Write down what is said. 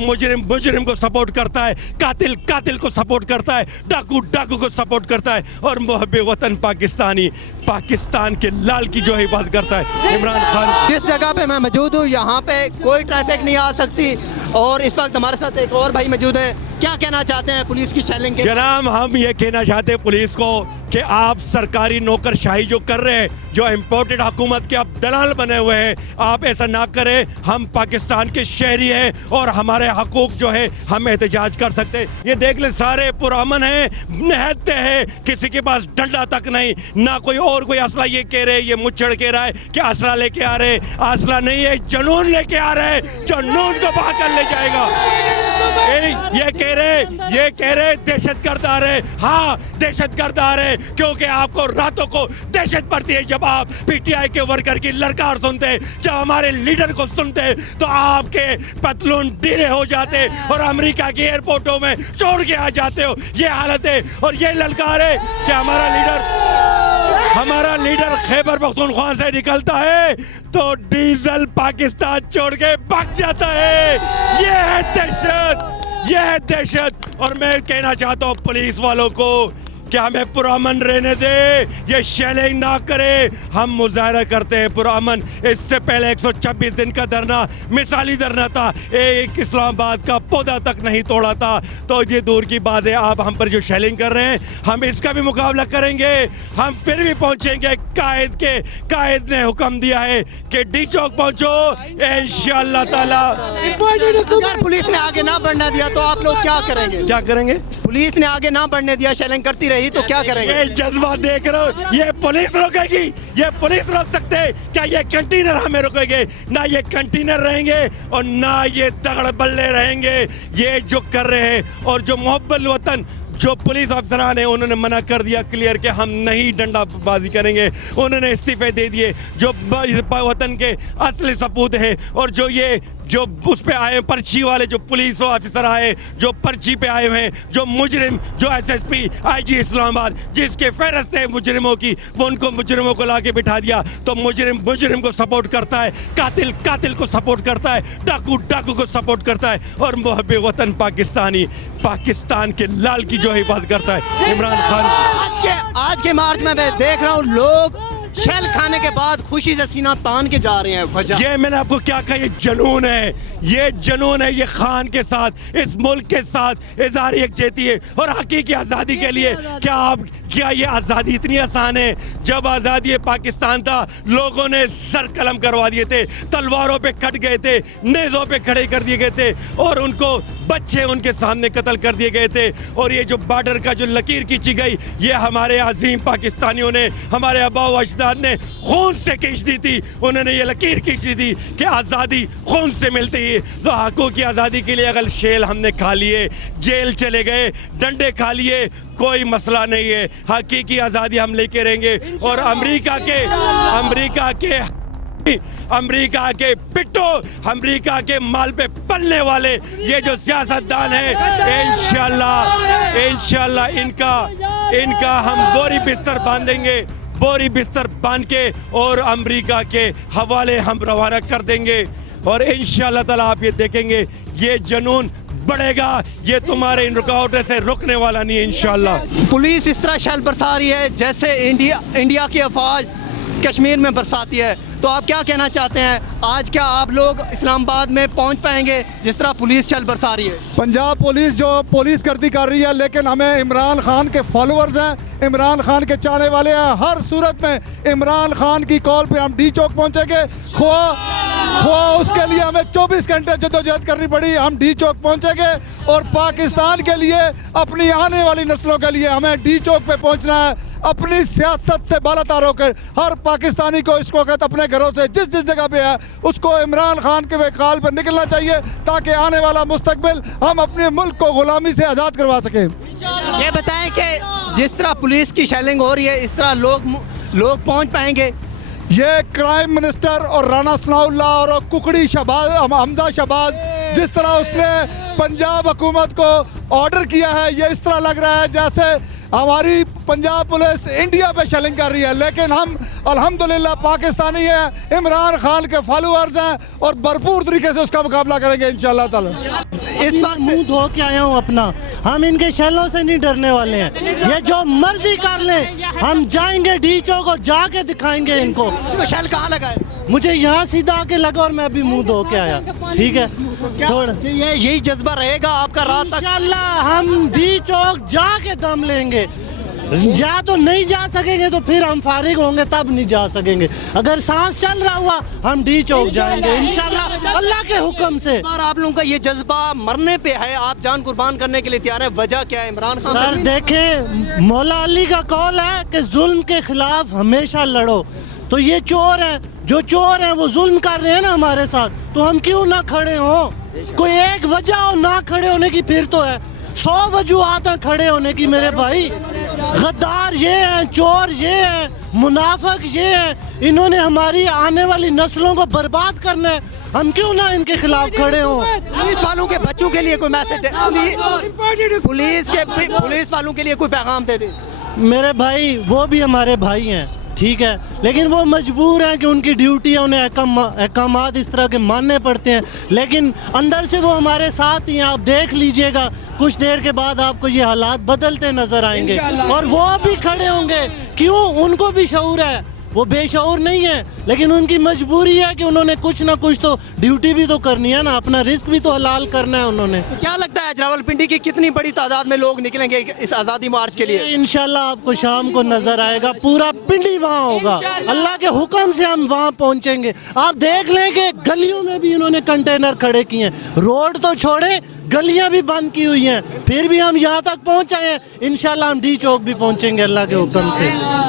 मुजरिम मुजरिम को सपोर्ट करता है, कातिल कातिल को सपोर्ट करता है, डाकू डाकू को सपोर्ट करता है, और मुहब्बे वतन पाकिस्तानी पाकिस्तान के लाल की जो हिफाजत करता है इमरान खान। जिस जगह पे मैं मौजूद हूँ यहाँ पे कोई ट्रैफिक नहीं आ सकती, और इस वक्त हमारे साथ एक और भाई मौजूद है। क्या कहना चाहते हैं पुलिस की शेलिंग के? जनाब, हम ये कहना चाहते हैं पुलिस को कि आप सरकारी नौकरशाही जो कर रहे हैं, जो इम्पोर्टेड हुकूमत के आप दलाल बने हुए हैं, आप ऐसा ना करें। हम पाकिस्तान के शहरी हैं और हमारे हकूक जो है हम एहतजाज कर सकते हैं। ये देख ले, सारे पुरअमन हैं, निहत्ते हैं, किसी के पास डंडा तक नहीं, ना कोई और कोई असला। ये कह रहे, ये मुझ कह रहा है कि असला लेके आ रहे, असला नहीं है, जुनून लेके आ रहे, जुनून को बहा कर ले जाएगा। ये कह रहे दहशतगर्द आ रहे। हाँ, दहशतगर्द आ रहे, क्योंकि आपको रातों को दहशत पड़ती है जब आप पीटीआई के वर्कर की ललकार सुनते, जब हमारे लीडर को सुनते तो आपके पतलून ढीले हो जाते और अमेरिका के एयरपोर्टों में छोड़ के आ जाते हो। ये हालत है, और ये ललकार है कि हमारा लीडर खैबर पख्तूनख्वा से निकलता है तो डीजल पाकिस्तान छोड़ के भाग जाता है। ये है दहशत। और मैं कहना चाहता हूँ पुलिस वालों को कि हमें पुरअमन रहने दे, ये शेलिंग ना करे। हम मुजाहरा करते हैं पुरअमन। इससे पहले 126 दिन का धरना मिसाली धरना था, एक इस्लामाबाद का पौधा तक नहीं तोड़ा था। तो ये दूर की बात है, आप हम पर जो शेलिंग कर रहे हैं, हम इसका भी मुकाबला करेंगे। हम फिर भी पहुंचेंगे। कायद ने हुक्म दिया है कि डी चौक पहुंचो इंशाअल्लाह ताला। अगर पुलिस ने आगे ना बढ़ने दिया तो आप लोग क्या करेंगे? क्या करेंगे? पुलिस ने आगे ना बढ़ने दिया, शेलिंग करती रही तो क्या करेंगे? ये जज्बा देख रहे हो, ये पुलिस रोकेगी? ये पुलिस रोक सकते हैं क्या? ये कंटेनर हमें रोकेंगे? ना ये कंटेनर रहेंगे और ना ये दगड़ बल्ले रहेंगे। ये जो कर रहे हैं, और जो मोहब्बत वतन जो पुलिस अफसरान है, उन्होंने मना कर दिया क्लियर कि हम नहीं डंडाबाजी करेंगे। उन्होंने इस्तीफे दे दिए। जो वतन के असली सपूत है, और जो उस पे आए पर्ची वाले जो पुलिस ऑफिसर आए, जो पर्ची पे आए हुए हैं, जो मुजरिम, जो एसएसपी आईजी इस्लामाबाद जिसके फहरस्त है मुजरिमों की, वो उनको मुजरिमों को लाके बिठा दिया। तो मुजरिम को सपोर्ट करता है, कातिल कातिल को सपोर्ट करता है, डाकू डाकू को सपोर्ट करता है, और मुहब्बे वतन पाकिस्तानी पाकिस्तान के लाल की जो हिफाजत करता है इमरान खान। आज के मार्च में मैं देख रहा हूँ लोग शेल खाने के बाद खुशी से सीना तान के जा रहे हैं। वजह ये मैंने आपको क्या कहा, ये जुनून है, ये खान के साथ, इस मुल्क के साथ इज़हार यकजहती है और हकीकी आज़ादी के लिए। क्या ये आज़ादी इतनी आसान है? जब आज़ादी पाकिस्तान था, लोगों ने सर कलम करवा दिए थे, तलवारों पे कट गए थे, नेज़ों पे खड़े कर दिए गए थे, और उनको बच्चे उनके सामने कत्ल कर दिए गए थे। और ये जो बॉर्डर का जो लकीर खींची गई, ये हमारे अजीम पाकिस्तानियों ने, हमारे आबा व अजदाद ने खून से खींच दी थी। उन्होंने ये लकीर खींच दी थी कि आज़ादी खून से मिलती है। तो हकूक़ की आज़ादी के लिए अगर शेल हमने खा लिए, जेल चले गए, डंडे खा लिए, कोई मसला नहीं है। हकीकी आज़ादी हम लेके रहेंगे। और अमेरिका के पिट्टो, अमेरिका के माल पे पलने वाले ये जो सियासतदान है, इंशाल्लाह इनका हम बोरी बिस्तर बांधेंगे, बोरी बिस्तर बांध के और अमेरिका के हवाले हम रवाना कर देंगे। और इंशाल्लाह ताला आप ये देखेंगे, ये जुनून बढ़ेगा। ये तुम्हारे इन रुकावटों से रुकने वाला नहीं है इंशाल्लाह। पुलिस इस तरह शेल बरसा रही है जैसे इंडिया की अफवाज कश्मीर में बरसाती है। तो आप क्या कहना चाहते हैं? आज क्या आप लोग इस्लामाबाद में पहुंच पाएंगे जिस तरह पुलिस चल बरसा रही है? पंजाब पुलिस जो पुलिस गर्दी कर रही है, लेकिन हमें इमरान खान के फॉलोअर्स हैं, इमरान खान के चाहने वाले हैं। हर सूरत में इमरान खान की कॉल पे हम डी चौक पहुंचेंगे। ख्वा उसके लिए हमें 24 घंटे जद्दोजहद करनी पड़ी, हम डी चौक पहुंचेंगे। और पाकिस्तान के लिए, अपनी आने वाली नस्लों के लिए हमें डी चौक पे पहुंचना है। अपनी सियासत से बालातर होकर हर पाकिस्तानी को इस वक्त अपने घरों से जिस जगह पे है उसको इमरान खान के कॉल पर निकलना चाहिए, ताकि आने वाला मुस्तकबिल हम अपने मुल्क को गुलामी से आज़ाद करवा सकें। ये बताएं कि जिस तरह पुलिस की शेलिंग हो रही है, इस तरह लोग पहुंच पाएंगे? ये क्राइम मिनिस्टर और राना सनाउल्लाह और कुकड़ी शहबाज, हमजा शहबाज, जिस तरह उसने पंजाब हुकूमत को ऑर्डर किया है, ये इस तरह लग रहा है जैसे हमारी पंजाब पुलिस इंडिया पे शेलिंग कर रही है, लेकिन हम अल्हम्दुलिल्लाह पाकिस्तानी हैं, इमरान खान के फॉलोअर्स हैं और भरपूर तरीके से उसका मुकाबला करेंगे इंशाअल्लाह ताला। इस वक्त मुंह धो के आया हूँ अपना, हम इनके शैलों से नहीं डरने वाले हैं। ये जो मर्जी कर लें, हम जाएंगे डी चौक और जाके दिखाएंगे इनको। तो शैल कहाँ लगा है? मुझे यहाँ सीधा आके लगा और मैं अभी मुंह धो के आया। ठीक है, थोड़ा ये यही जज्बा रहेगा आपका रात तक? इंशाल्लाह हम डी चौक जाके दम लेंगे। जा तो नहीं जा सकेंगे तो फिर हम फारिग होंगे, तब नहीं जा सकेंगे। अगर सांस चल रहा हुआ हम डी चौक जाएंगे इंशाल्लाह अल्लाह के हुक्म से। और आप लोगों का ये जज्बा मरने पे है, आप जान कुर्बान करने के लिए तैयार है, वजह क्या है? इमरान खान सर देखें, मौला अली का कौल है कि जुल्म के खिलाफ हमेशा लड़ो। तो ये चोर है, जो चोर है वो जुल्म कर रहे हैं ना हमारे साथ, तो हम क्यों ना खड़े हो? कोई एक वजह हो ना खड़े होने की, फिर तो है 100 वजूहात हैं खड़े होने की मेरे भाई। गद्दार ये हैं, चोर ये हैं, मुनाफिक ये हैं, इन्होंने हमारी आने वाली नस्लों को बर्बाद करना है, हम क्यों ना इनके खिलाफ खड़े हों? पुलिस वालों के बच्चों के लिए कोई मैसेज दे, पुलिस वालों के लिए कोई पैगाम दे दे। मेरे भाई वो भी हमारे भाई हैं, ठीक है, लेकिन वो मजबूर हैं कि उनकी ड्यूटी है, उन्हें अहकामात इस तरह के मानने पड़ते हैं, लेकिन अंदर से वो हमारे साथ ही हैं। आप देख लीजिएगा कुछ देर के बाद आपको ये हालात बदलते नजर आएंगे और वो भी खड़े होंगे। क्यों? उनको भी शऊर है, वो बेशऊर नहीं है, लेकिन उनकी मजबूरी है कि उन्होंने कुछ ना कुछ तो ड्यूटी भी तो करनी है ना, अपना रिस्क भी तो हलाल करना है उन्होंने। क्या लगता है रावलपिंडी की कितनी बड़ी तादाद में लोग निकलेंगे इस आज़ादी मार्च के लिए? इंशाल्लाह आपको शाम को नजर आएगा, पूरा पिंडी वहाँ होगा, अल्लाह के हुक्म से हम वहाँ पहुँचेंगे। आप देख लें कि गलियों में भी इन्होंने कंटेनर खड़े किए हैं, रोड तो छोड़े गलियां भी बंद की हुई हैं, फिर भी हम यहाँ तक पहुँच आए हैं। इंशाल्लाह हम डी चौक भी पहुँचेंगे अल्लाह के हुक्म से।